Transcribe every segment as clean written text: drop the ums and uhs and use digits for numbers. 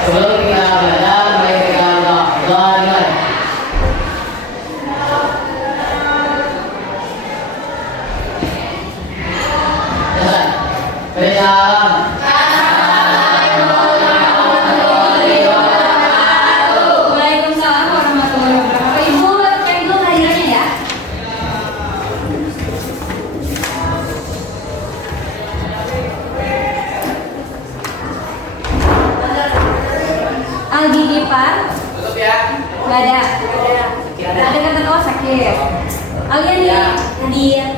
Sebelum kita belajar, mari kita berdoa dimulai. Berjalan. Waalaikumsalam warahmatullahi wabarakatuh. Ibu, cek dulu kehadirannya ya. Algi Gipar. Tutup ya. Gak ada. Ada kata oh sakit. Algi nih hadir.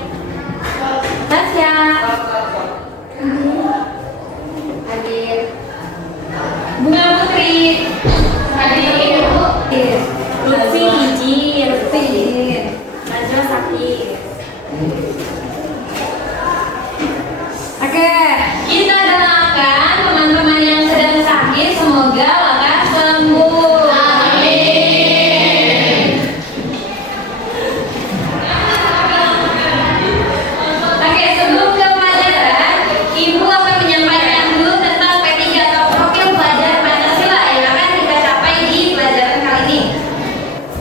Tasya. Hadir. Bunga Putri. Hadir. Lutfi izin. Lutfi izin. Najwa sakit. Oke, kita doakan teman-teman yang sedang sakit semoga lekas sembuh. Oke, sebelum ke pelajaran, Ibu akan menyampaikan dulu tentang P3 atau profil pelajar Pancasila yang akan kita capai di pelajaran kali ini.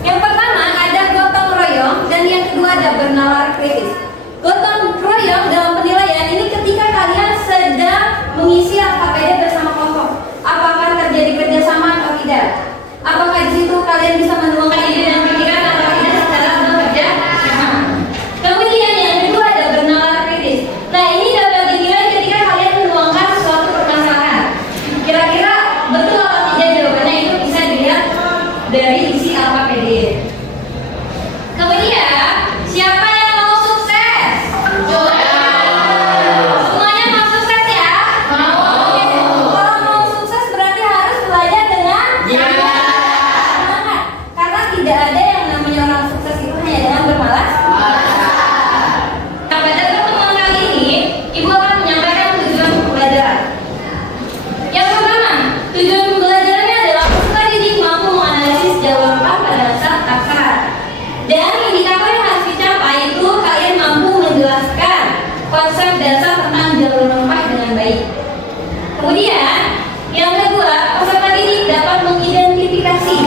Yang pertama ada gotong royong dan yang kedua ada bernalar kritis. Gotong royong dalam penilaian ini ketika kalian sedang mengisi LKPD bersama kelompok. Apakah terjadi kerjasama atau tidak? Apakah di situ kalian bisa menuangkan ide dan pikiran atau tidak secara bekerja sama? Kemudian yang kedua ada bernalar kritis. Nah ini dapat dinilai ketika kalian menuangkan suatu permasalahan. Kira-kira betul atau tidak jawabannya itu bisa dilihat dari isi LKPD. Kemudian siapa yang mau sukses? Semuanya mau sukses ya? Oke. Kalau mau sukses berarti harus belajar dengan semangat. Karena tidak ada yang namanya orang sukses itu hanya dengan bermalas. Nah, pada pertemuan kali ini, Ibu akan menyampaikan tujuan pembelajaran. Yang pertama, tujuan pembelajarannya adalah peserta didik mampu menganalisis jalur lengkap pada saat aksara. Dan indikator yang harus dicapai itu kalian mampu menjelaskan konsep dasar tentang jalur rempah dengan baik. Kemudian, yang kedua, peserta didik dapat mengidentifikasi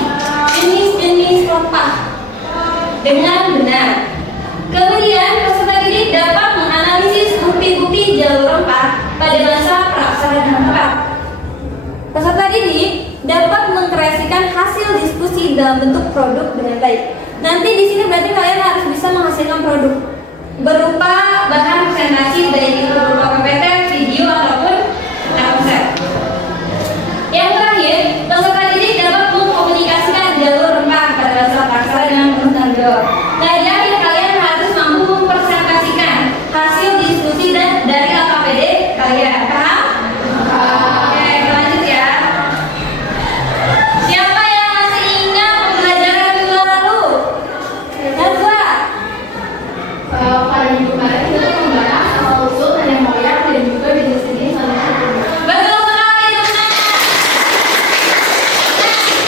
jenis-jenis rempah dengan benar. Kemudian, peserta didik dapat menganalisis bukti-bukti jalur rempah pada masa praksara dan tepat. Peserta didik dapat mengkreasikan hasil diskusi dalam bentuk produk dengan baik. Nanti di sini berarti kalian harus bisa menghasilkan produk berupa bahan presentasi baik itu berupa PPT, video ataupun konsep. Yang terakhir, peserta didik dapat mengkomunikasikan jalur rempah pada masa praksara dengan penuh tanggung jawab. Nah, di akhir kalian harus mampu mempresentasikan hasil diskusi dan dari LKPD kalian. Paham? Oke, kita lanjut ya. Siapa yang masih ingat pembelajaran minggu lalu? Najwa. Pada minggu kemarin kita membahas asal-usul nenek moyang dan juga jenis-jenis manusia. Betul sekali, benar.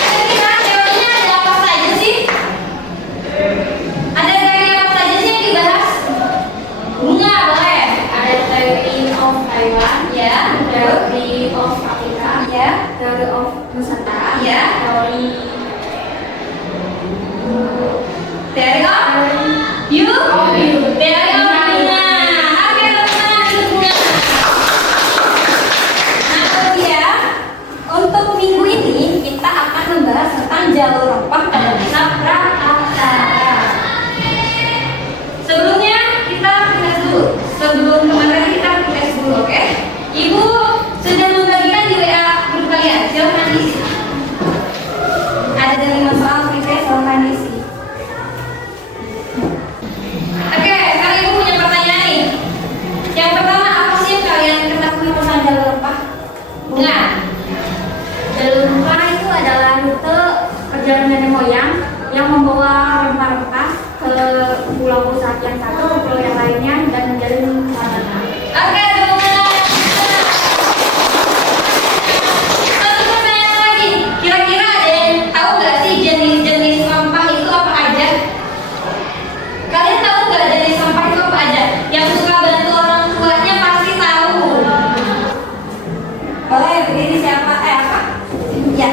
Nah, kira-kira teorinya ada apa saja sih? Ada teori apa saja sih yang dibahas? Bunga, boleh. Ada teori of Taiwan, Ya, teori of Afrika, ya, teori of Nusantara, ya. teori Teori of you. Teori of bunga. Oke, teman-teman, itu bunga. Nah, kemudian untuk minggu ini kita akan membahas tentang jalur rempah pada masa pra-aksara. Sebelumnya kita tes dulu. Sebelum kemarin kita tes dulu, oke? Ibu sudah membagikan di WA grup kalian. Silahkan isi. Ada 5 soal free test, silahkan isi. Oke, sekarang Ibu punya pertanyaan nih. Yang pertama, apa sih yang kalian ketahui tentang jalur rempah? Bunga. jalur rempah itu adalah rute perjalanan nenek moyang yang membawa rempah-rempah ke pulau saat yang satu ke pulau yang lainnya dan menjalin sarana. Oke, bunga. Satu pertanyaan lagi. Kira-kira ada yang tahu nggak sih jenis-jenis rempah itu apa aja? Kalian tahu nggak jenis rempah itu apa aja? Yang suka bantu orang tuanya pasti tahu. Boleh berdiri siapa? Apa? Ya.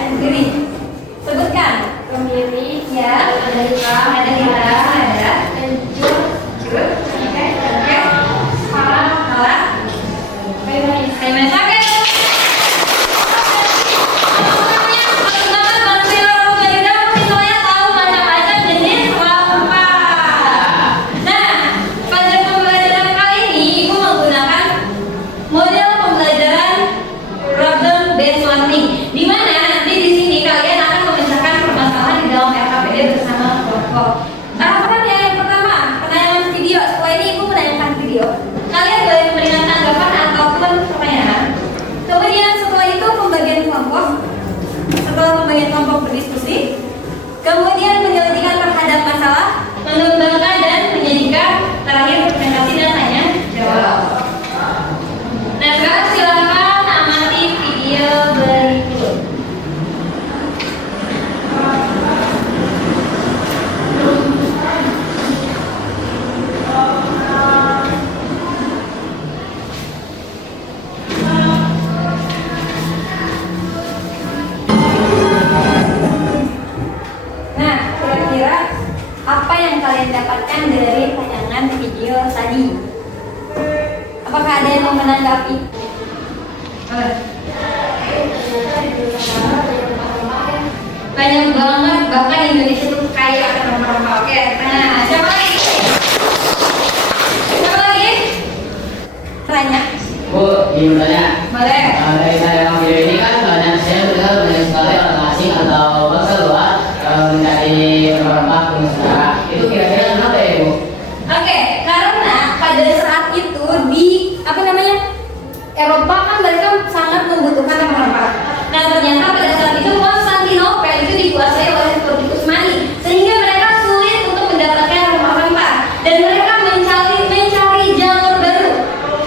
apa yang kalian dapatkan dari tayangan video tadi? Apakah ada yang mau menanggapi? Banyak banget, bahkan Indonesia tuh kaya akan rempah-rempah. Oke, nah siapa lagi? Siapa lagi? Tanya. Bu, ingin bertanya. Boleh. Dari tayangan video ini kan saya mendengar banyak sekali orang asing atau bangsa luar mencari rempah ke Nusantara. Itu kira-kira kenapa ya, Bu? Oke, karena pada saat itu di apa namanya Eropa kan mereka sangat membutuhkan rempah-rempah. Nah ternyata pada saat itu Konstantinopel itu dikuasai oleh Turki Utsmani, sehingga mereka sulit untuk mendapatkan rempah-rempah dan mereka mencari jalur baru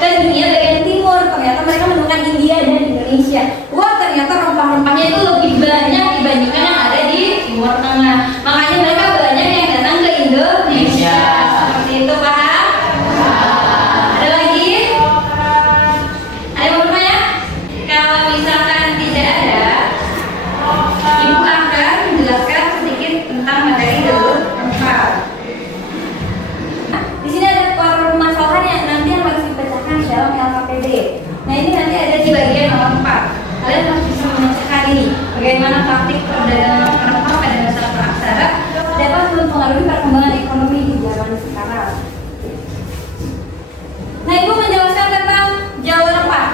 ke dunia bagian timur. Ternyata mereka menemukan India dan Indonesia. Wah ternyata rempah-rempahnya itu lebih banyak dibandingkan yang ada di Timur Tengah. Makanya mereka banyak yang datang ke Indonesia. Seperti itu, paham? Ada lagi? Ada yang mau bertanya? Kalau misalkan tidak ada, Ibu akan menjelaskan sedikit tentang materi jalur rempah. Di sini ada permasalahan yang nanti yang harus dibacakan dalam LKPD. Nah ini nanti ada di bagian nomor 4. Kalian harus bisa memecahkan ini. Bagaimana praktik perdagangan rempah pada masa praksara dapat mempengaruhi perkembangan ekonomi di zaman sekarang. Nah Ibu menjelaskan tentang jalur rempah.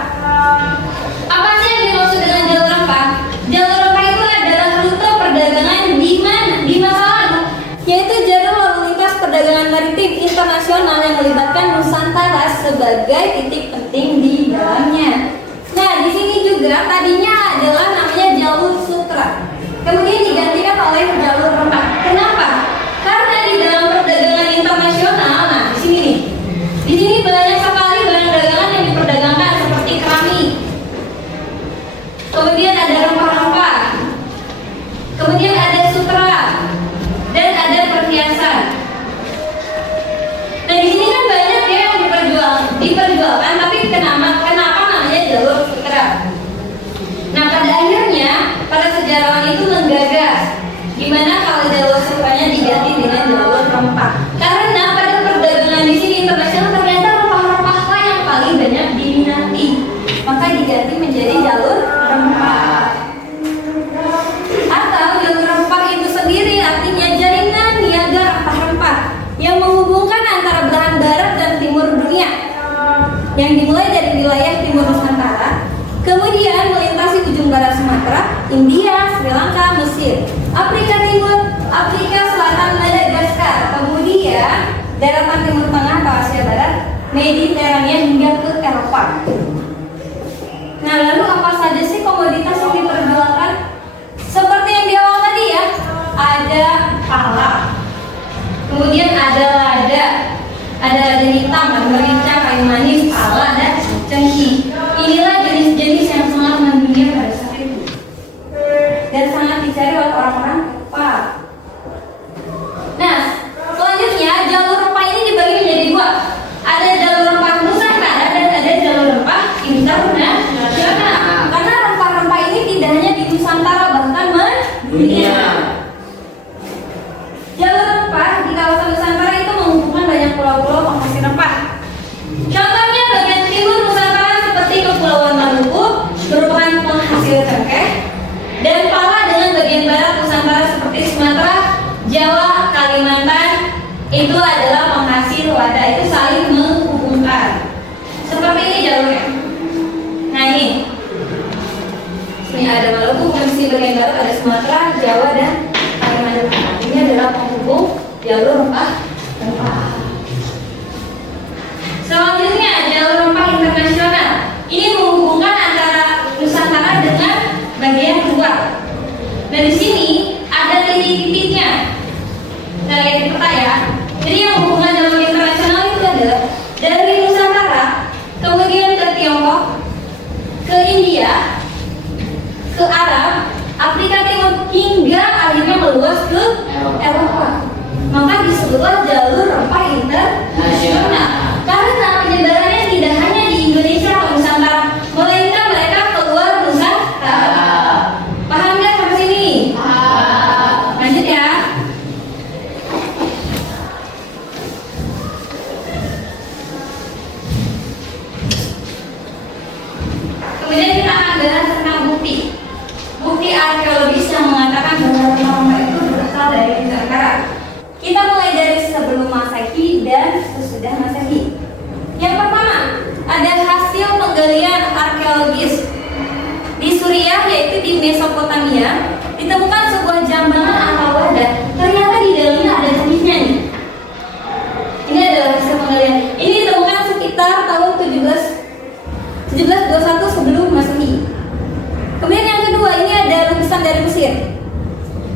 Apa sih yang dimaksud dengan jalur rempah? Jalur rempah itu adalah rute perdagangan di mana? Di masa lalu, yaitu jalur lalu lintas perdagangan maritim internasional yang melibatkan Nusantara sebagai titik penting di dalamnya. Nah, di sini juga tadinya adalah namanya jalur sutra, kemudian digantikan oleh jalur rempah. Kenapa? Karena di dalam perdagangan internasional, nah di sini nih, di sini banyak sekali barang dagangan yang diperdagangkan seperti keramik. Kemudian ada rempah-rempah, kemudian ada sutra, dan ada perhiasan. Nah di sini kan banyak ya yang diperjualkan, tapi kenapa namanya jalur sutra? Nah pada akhirnya para sejarawan itu menggagas gimana kalau jalur sutranya diganti dengan jalur rempah. Karena pada perdagangan di sini internasional ternyata rempah-rempah yang paling banyak diminati, maka diganti menjadi jalur rempah. Atau jalur rempah itu sendiri artinya jaringan niaga rempah-rempah yang menghubungkan antara belahan barat dan timur dunia, yang dimulai dari wilayah timur Nusantara, kemudian melintasi ujung barat Sumatera, India, Sri Lanka, Mesir, Afrika Timur, Afrika Selatan, Madagaskar, kemudian daratan Timur Tengah atau Asia Barat, Mediterania hingga ke Eropa. Nah lalu apa saja sih komoditas yang diperjualkan? Seperti yang di awal tadi ya, ada pala, kemudian ada lada hitam, ada merica, kayu manis, pala, dan cengkih. Inilah jenis-jenis yang sangat mendunia pada saat itu dan sangat dicari oleh orang-orang Eropa. Nah, selanjutnya jalur rempah ini dibagi menjadi dua. Ada jalur rempah Nusantara dan ada jalur rempah internasional. Karena rempah-rempah ini tidak hanya di Nusantara, bahkan mendunia. Jalur rempah di kawasan Nusantara itu menghubungkan banyak pulau-pulau penghasil rempah. Contohnya bagian timur Nusantara seperti Kepulauan Maluku merupakan penghasil cengkeh, dan pala dengan bagian barat Nusantara seperti Sumatera, Jawa, Kalimantan itu adalah penghasil lada. Itu saling menghubungkan. Seperti ini jalurnya. Nah ini ada Maluku, di bagian barat ada Sumatera, Jawa, dan Kalimantan. Ini adalah penghubung jalur rempah. Selanjutnya jalur rempah internasional. Ini menghubungkan antara Nusantara dengan bagian luar. Nah di sini ada titik-titiknya. Kita lihat di peta ya. Jadi yang menghubungkan jalur internasional itu adalah dari Nusantara, kemudian ke Tiongkok, ke India, ke Arab, Afrika Timur, hingga akhirnya meluas ke Eropa. Maka disebutlah jalur rempah internasional. Karena penyebarannya tidak hanya di Indonesia atau Nusantara, melainkan mereka keluar Nusantara. Paham nggak sampai sini? Lanjut ya. menyatakan bahwa rempah-rempah itu berasal dari Nusantara. Kita mulai dari sebelum Masehi dan sesudah Masehi. Yang pertama, ada hasil penggalian arkeologis di Suriah, yaitu di Mesopotamia, ditemukan sebuah jambangan atau wadah. Ternyata di dalamnya ada tulisnya nih. Ini adalah hasil penggalian. Ini ditemukan sekitar tahun 1721 sebelum Masehi. Kemudian yang kedua, ini ada lukisan dari Mesir.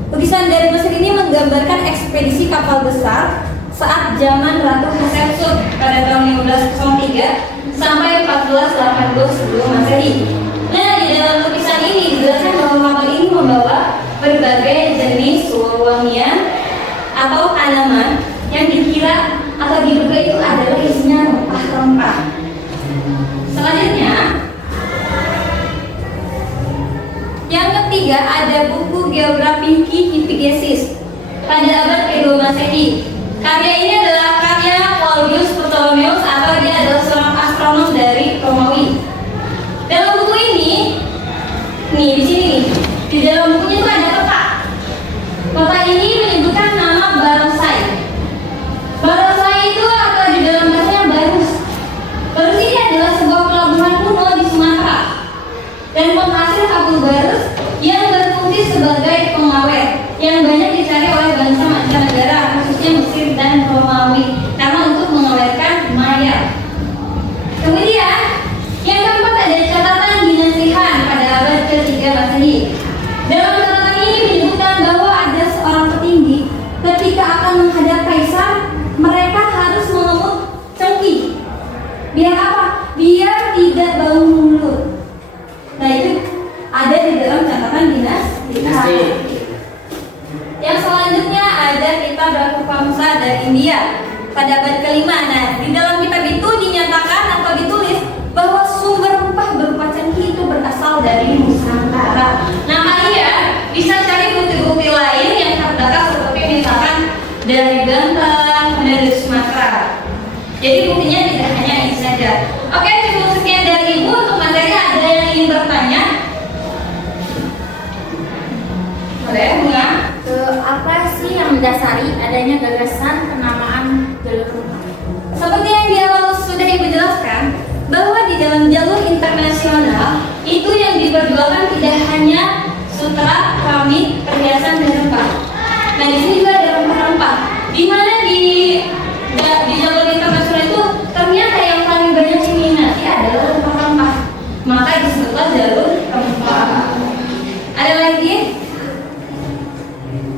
Lukisan dari Mesir ini menggambarkan ekspedisi kapal besar saat zaman Ratu Hatshepsut pada tahun 1503 sampai 1480 sebelum Masehi. Nah, di dalam lukisan ini dijelaskan bahwa kapal ini membawa berbagai jenis wewangian atau tanaman yang dikira atau diduga itu adalah isinya rempah-rempah. Selanjutnya, yang ketiga ada buku geografi Hippogeisis pada abad ke-2 Masehi. Karya ini adalah karya Claudius Ptolemaeus atau dia adalah seorang astronom dari Romawi. Dalam buku ini, nih di sini nih, di dalam bukunya itu ada peta. Peta ini menyebutkan nama Barosai. Barosai itu atau di dalam bahasanya Barus. Barus ini adalah sebuah pelabuhan kuno di Sumatera dan penghasil apel barus yang berfungsi sebagai pengawet yang banyak dicari oleh bangsa mancanegara, khususnya Mesir dan Romawi, karena untuk mengawetkan mayat. Kemudian yang keempat ada catatan dinasti Han pada abad ke-3 Masehi. Dalam catatan ini menyebutkan bahwa ada seorang petinggi ketika akan menghadap kaisar, mereka harus mengemut cengkih. Biar apa? Biar tidak bau mulut. Nah, itu ada di dalam catatan dinasti. Yang selanjutnya ada kitab Raghuvamsa dari India pada abad ke-5. Nah, di dalam kitab itu dinyatakan atau ditulis bahwa sumber rempah berupa cengkih itu berasal dari Nusantara. Nah, kalian bisa cari bukti-bukti lain yang terdekat seperti misalkan dari Banten, dari Sumatera. Jadi buktinya tidak hanya ini saja. Oke, cukup sekian dari Ibu untuk materi. Ada yang ingin bertanya? Boleh, Bunga? Apa sih yang mendasari adanya gagasan penamaan jalur rempah? Seperti yang di awal sudah Ibu jelaskan, bahwa di dalam jalur internasional itu yang diperjualkan tidak hanya sutra, keramik, perhiasan, dan rempah. Nah, di sini juga ada rempah-rempah. Di mana di jalur internasional itu ternyata yang paling banyak diminati adalah rempah-rempah. Maka disebutlah jalur rempah. Ada lagi?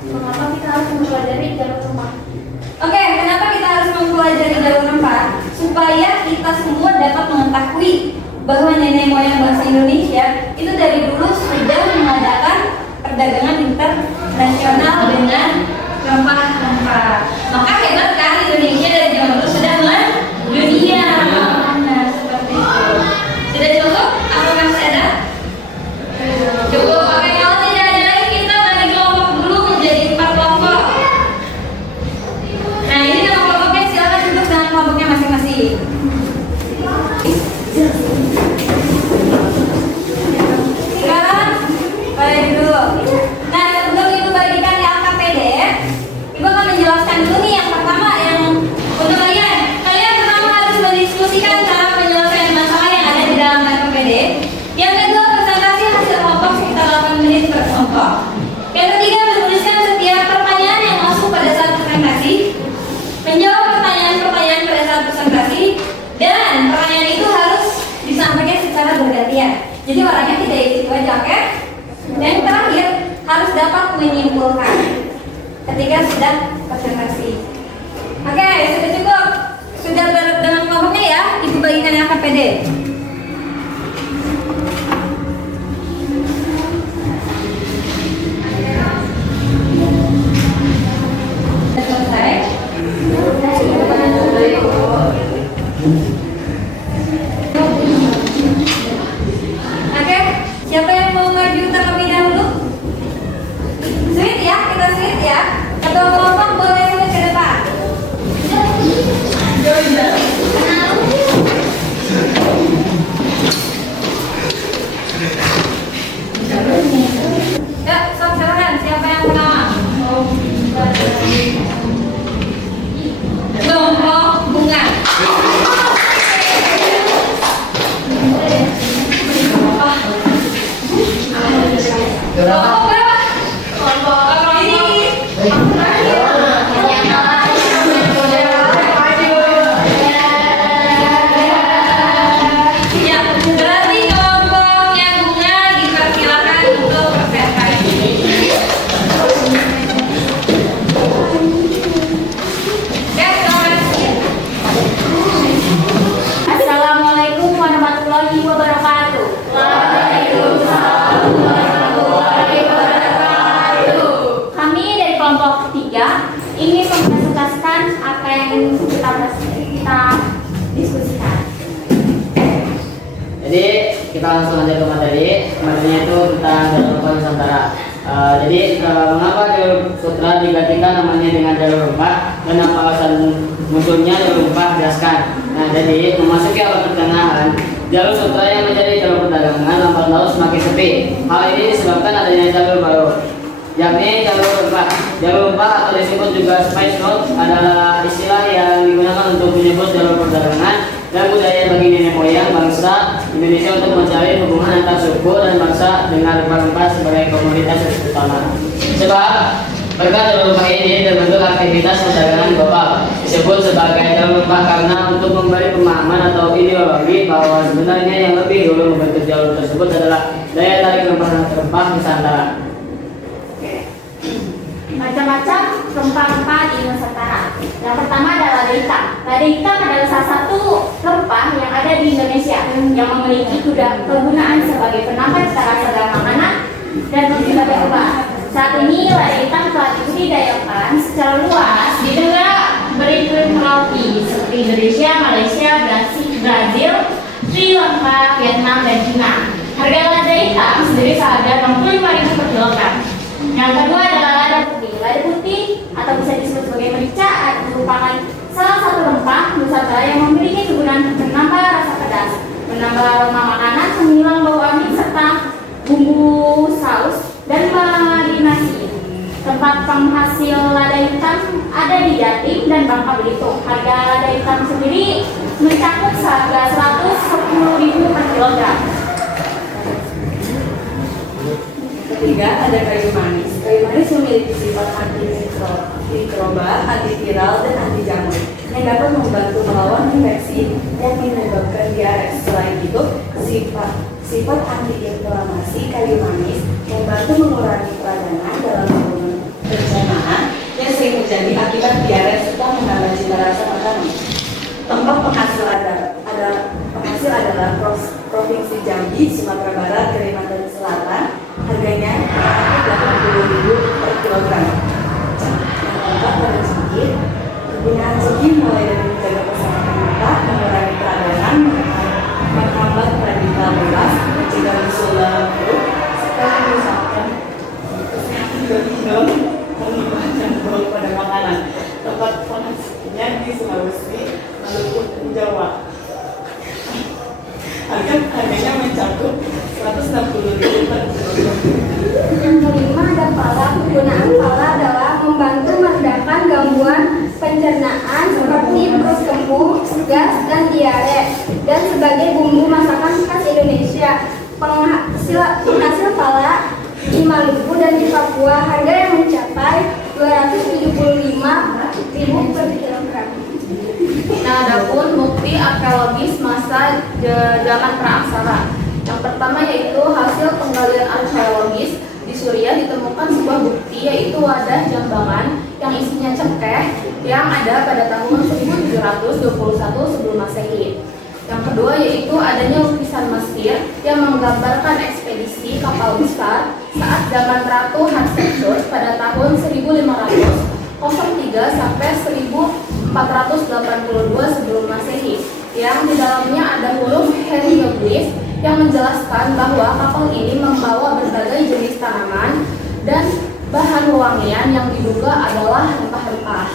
Mengapa kita harus mempelajari jalur rempah? Oke, kenapa kita harus mempelajari jalur rempah? Supaya kita semua dapat mengetahui bahwa nenek moyang bangsa Indonesia itu dari dulu sudah mengadakan perdagangan internasional dengan rempah-rempah. Maka hebat kan Indonesia dari zaman dulu sudah mendunia. Nah, seperti itu. Sudah cukup? Apa masih ada? Cukup. Oke, kalau tidak ada lagi kita bagi kelompok dulu menjadi 4 kelompok. Nah, ini nama kelompoknya, silakan duduk dengan kelompoknya masing-masing. Sekarang pada dulu. Nah, sebelum Ibu bagikan di AKPD, Ibu akan menjelaskan dulu nih yang pertama yang untuk kalian. Kalian pertama harus mendiskusikan cara penyelesaian masalah yang ada di dalam AKPD. Yang kedua, presentasi hasil kelompok sekitar 8 menit per kelompok. Yang ketiga, menuliskan setiap pertanyaan yang masuk pada saat presentasi, menjawab pertanyaan-pertanyaan pada saat presentasi, dan pertanyaan itu harus disampaikan secara bergantian. Jadi orangnya tidak itu aja, oke? Dan terakhir, harus dapat menyimpulkan ketika sudah presentasi. Oke, sudah cukup. Sudah dengan kelompoknya ya, Ibu bagikan yang KPD. Selesai. Oke, siapa yang mau maju terlebih dahulu? Sweet ya, kita sweet ya. Ketua kelompok boleh sweet ke depan. Kelompok berapa? Kelompok ini. Ya, berarti kelompoknya Bunga dipersilakan untuk presentasi. Ya, silakan. Assalamualaikum warahmatullahi wabarakatuh. Kami dari kelompok 3 ingin mempresentasikan apa yang kita diskusikan. Jadi kita langsung aja ke materi. Materinya itu tentang jalur rempah Nusantara. Mengapa jalur sutra digantikan namanya dengan jalur rempah dan apa alasan munculnya jalur rempah? Jelaskan. Nah, jadi memasuki abad pertengahan, jalur sutra yang menjadi jalur perdagangan lambat laut semakin sepi. Hal ini disebabkan adanya jalur baru, yakni jalur rempah. Jalur rempah atau disebut juga spice route adalah istilah yang digunakan untuk menyebut jalur perdagangan dan budaya bagi nenek moyang bangsa Indonesia untuk mencari hubungan antar suku dan bangsa dengan rempah-rempah sebagai komoditas utama. Sebab berkat jalur rempah ini terbentuk aktivitas perdagangan global disebut sebagai jalur rempah karena untuk memberi pemahaman atau ideologi bahwa sebenarnya yang lebih dulu membentuk jalur tersebut adalah daya tarik rempah-rempah Nusantara. Macam-macam rempah-rempah di Nusantara. Yang pertama adalah lada hitam. Lada hitam adalah salah satu rempah yang ada di Indonesia yang memiliki kegunaan sebagai penambah cita rasa dalam makanan dan sebagai obat. Saat ini lada hitam telah dibudidayakan secara luas di negara beriklim tropis seperti Indonesia, Malaysia, Brazil, Sri Lanka, Vietnam, dan China. Harga lada hitam sendiri seharga 65.000 per kilogram. Yang kedua adalah lada putih. Lada putih atau bisa disebut sebagai merica merupakan salah satu rempah Nusantara yang memiliki kegunaan menambah rasa pedas, menambah aroma makanan, menghilang bau amis serta bumbu saus dan marinasi. Tempat penghasil lada hitam ada di Jatim dan Bangka Belitung. Harga lada hitam sendiri mencakup seharga 110.000 per kilogram. Ketiga, ada kayu manis. Kayu manis memiliki sifat antimikroba, antiviral, dan anti jamur yang dapat membantu melawan infeksi yang menyebabkan diare. Selain itu, sifat antiinflamasi kayu manis membantu mengurangi peradangan dalam hubungan pencernaan yang sering terjadi akibat diare serta menambah cita rasa makanan. Tempat penghasil adalah Provinsi Jambi, Sumatera Barat, Kalimantan Selatan. Harganya 80.000 per kilogram. Yang keempat pada ciki. Penggunaan ciki mulai dari menjaga kesehatan mata, mengurangi peradangan, menghambat radikal bebas, mencegah bisul dalam perut, serta menyusahkan kesehatan ginjal, meningkatkan bau pada makanan. Tempat penghasilnya di Sulawesi, Maluku, dan Jawa. Harganya mencakup 160.000 per kilogram. Yang kelima ada pala. Penggunaan pala adalah membantu meredakan gangguan pencernaan seperti perut kembung, gas, dan diare, dan sebagai bumbu masakan khas Indonesia. Penghasil pala di Maluku dan di Papua harga yang mencapai 275.000 per kilogram. Nah, adapun bukti arkeologis masa zaman praaksara. Yang pertama yaitu hasil penggalian arkeologis di Suriah ditemukan sebuah bukti yaitu wadah jambangan yang isinya cengkeh yang ada pada tahun 1721 sebelum Masehi. Yang kedua yaitu adanya lukisan Mesir yang menggambarkan ekspedisi kapal besar saat zaman Ratu Hatshepsut pada tahun 1503 sampai 1482 sebelum Masehi, yang di dalamnya ada huruf hieroglif yang menjelaskan bahwa kapal ini membawa berbagai jenis tanaman dan bahan wangian yang diduga adalah rempah-rempah.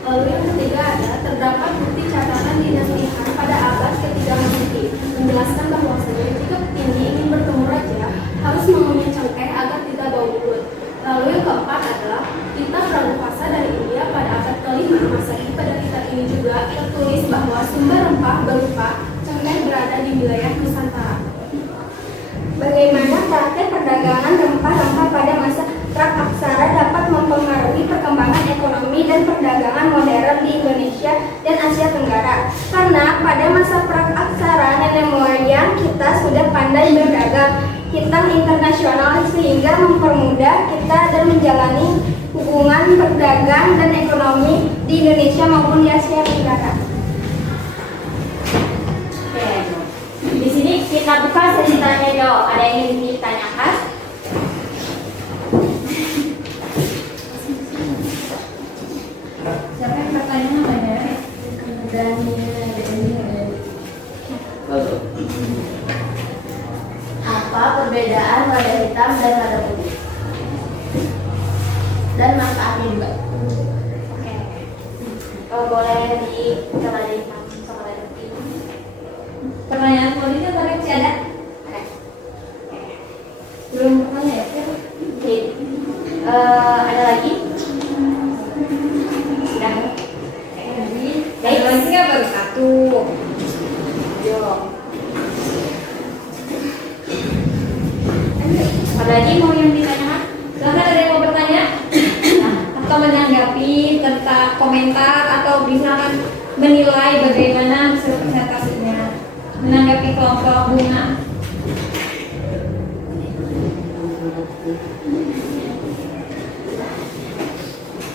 Lalu yang ketiga ada terdapat bukti catatan dinasti Han pada abad ke-3 Masehi menjelaskan bahwa jika petinggi ingin bertemu raja harus mengunyah cengkeh agar tidak bau mulut. Lalu yang keempat adalah kitab Ragupasa dari India pada abad ke-5 Masehi. Pada kitab ini juga tertulis bahwa sumber rempah berada di wilayah Nusantara. Bagaimana praktek perdagangan dan Asia Tenggara. Karena pada masa praaksara nenek moyang kita sudah pandai berdagang, hitam internasional sehingga mempermudah kita dan menjalani hubungan berdagang dan ekonomi di Indonesia maupun di Asia Tenggara. Oke, di sini kita buka ceritanya Jo. Ada yang ingin ditanyakan? Siapa yang bertanya namanya? Apa perbedaan lada hitam dan lada putih? Dan manfaatnya juga. Oke. Boleh di lada hitam sama lada putih. Pertanyaan selanjutnya tadi masih ada? Oke. Belum bertanya ya? Oke. Ada lagi? Sudah. Ada lagi nggak? Baru satu. Yo. Ada lagi mau yang ditanyakan? Silahkan ada yang mau bertanya? Atau menanggapi tentang komentar atau misalkan menilai bagaimana hasil presentasinya, menanggapi kelompok bunga.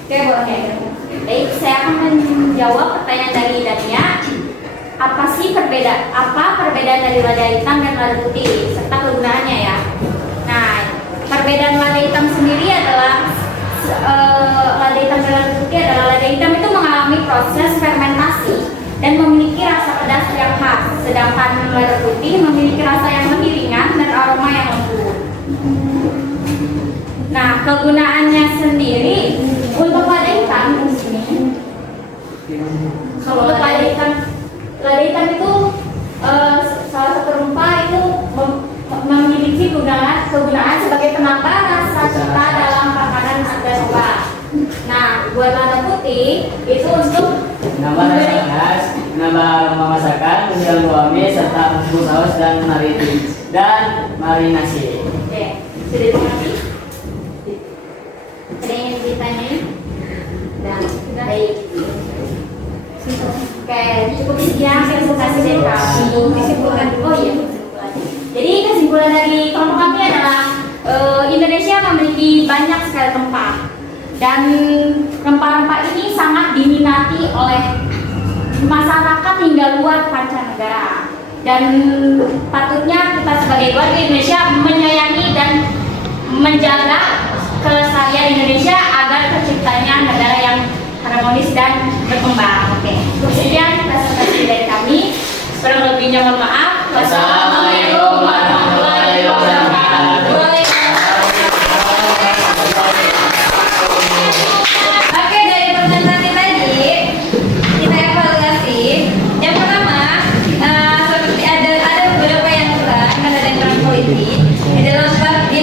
Oke, boleh. Baik, saya akan menjawab pertanyaan dari Dania. Apa perbedaan dari lada hitam dan lada putih serta kegunaannya ya? Nah, perbedaan lada hitam sendiri adalah lada hitam dan lada putih adalah lada hitam itu mengalami proses fermentasi dan memiliki rasa pedas yang khas, sedangkan lada putih memiliki rasa yang lebih ringan dan aroma yang lembut. Nah, kegunaannya sendiri untuk lada hitam di sini. Kalau lada hitam itu salah satu rempah itu memiliki kegunaan sebagai penambah rasa cita dalam makanan dan obat. Nah, buat lada putih itu untuk Menambah rasa khas, menambah aroma masakan, menjelang suami serta bumbu saus dan marinasi. Oke, sudah dimengerti? Ada yang ingin ditanyain? Sudah. Baik. Oke, cukup sekian presentasi dari kami. Kesimpulan dulu. Oh iya, kesimpulan. Jadi kesimpulan dari kelompok kami adalah Indonesia memiliki banyak sekali rempah dan rempah-rempah ini sangat diminati oleh masyarakat hingga luar mancanegara. Dan patutnya kita sebagai warga Indonesia menyayangi dan menjaga kelestarian Indonesia agar terciptanya negara yang harmonis dan berkembang. Oke, sekian presentasi dari kami. Kurang lebihnya mohon maaf. Wassalamualaikum warahmatullahi wabarakatuh. Oke, dari presentasi tadi kita evaluasi. Yang pertama, seperti ada beberapa yang kurang karena ada yang kurang politik di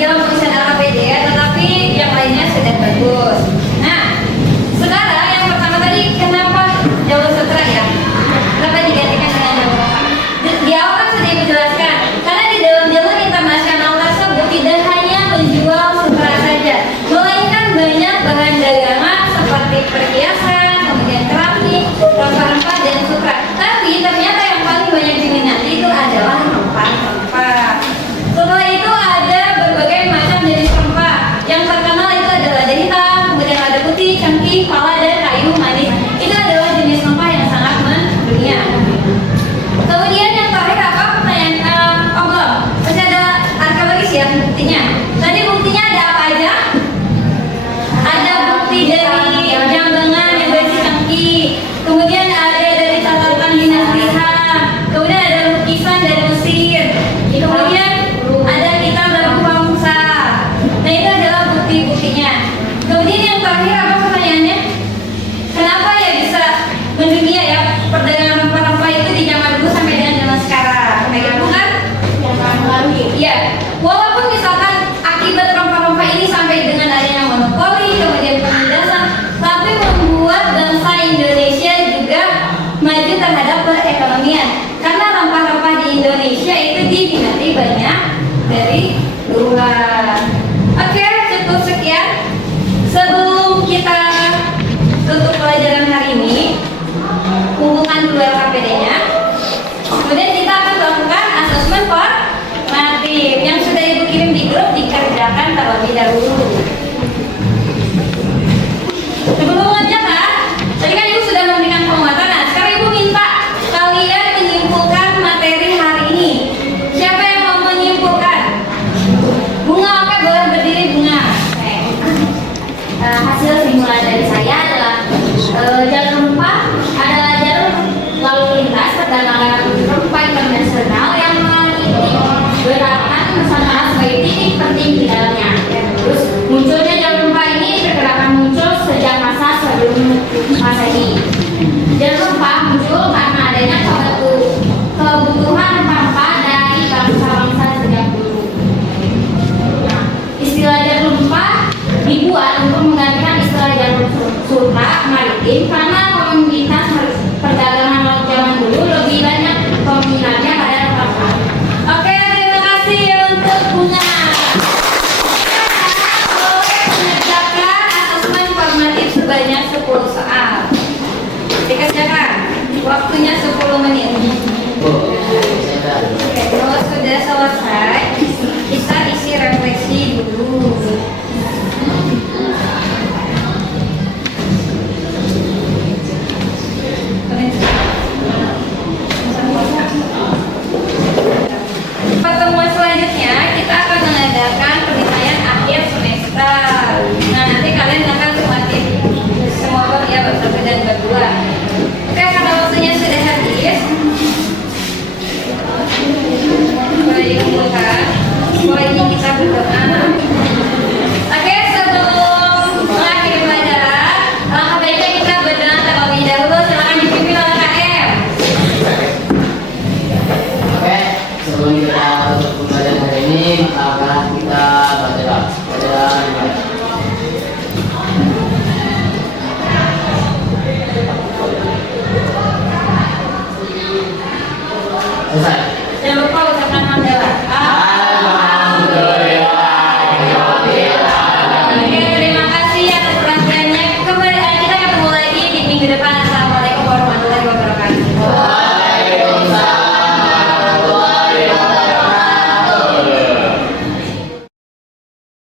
dalam tulisan APD, tetapi yang lainnya sudah bagus. Nah, saudara yang pertama tadi kenapa Jawa Sutra ya? Kenapa digantikan dengan Jawa Sutra? Di awal kan sudah dijelaskan karena di dalam jalur internasional tersebut tidak hanya menjual sutra saja, melainkan banyak bahan dagangan seperti perhiasan, kemudian keramik, rempah-rempah dan sutra. Tapi ternyata yang paling banyak diminati itu adalah rempah-rempah. Setelah itu ada berbagai macam jenis rempah. Yang terkenal itu adalah lada hitam, kemudian lada putih, cengkih, pala, dan kayu manis. Itu adalah jenis rempah yang sangat mendunia. Kemudian yang terakhir apa pertanyaan? Oh belum, masih ada arkeologis ya buktinya. Tadi buktinya ada apa aja? Ada bukti dari jambangan yang berisi cengkih. Kemudian ada dari catatan dinas lihat terlebih dahulu. Sebelum mengerjakan, tadi kan Ibu sudah memberikan penguatan. Nah, sekarang Ibu minta kalian menyimpulkan materi hari ini. Siapa yang mau menyimpulkan? Bunga, oke, boleh berdiri Bunga. Oke. Hasil simpulan dari saya adalah jalur rempah adalah jalur lalu lintas perdagangan rempah internasional yang menitikberatkan Nusantara sebagai titik penting di dalamnya. Terus munculnya jalur rempah ini diperkirakan muncul sejak masa sebelum Masehi. Jalur rempah muncul karena adanya kebutuhan rempah-rempah dari bangsa-bangsa sejak dulu. Nah, istilah jalur rempah dibuat untuk menggantikan istilah jalur sutra maritim karena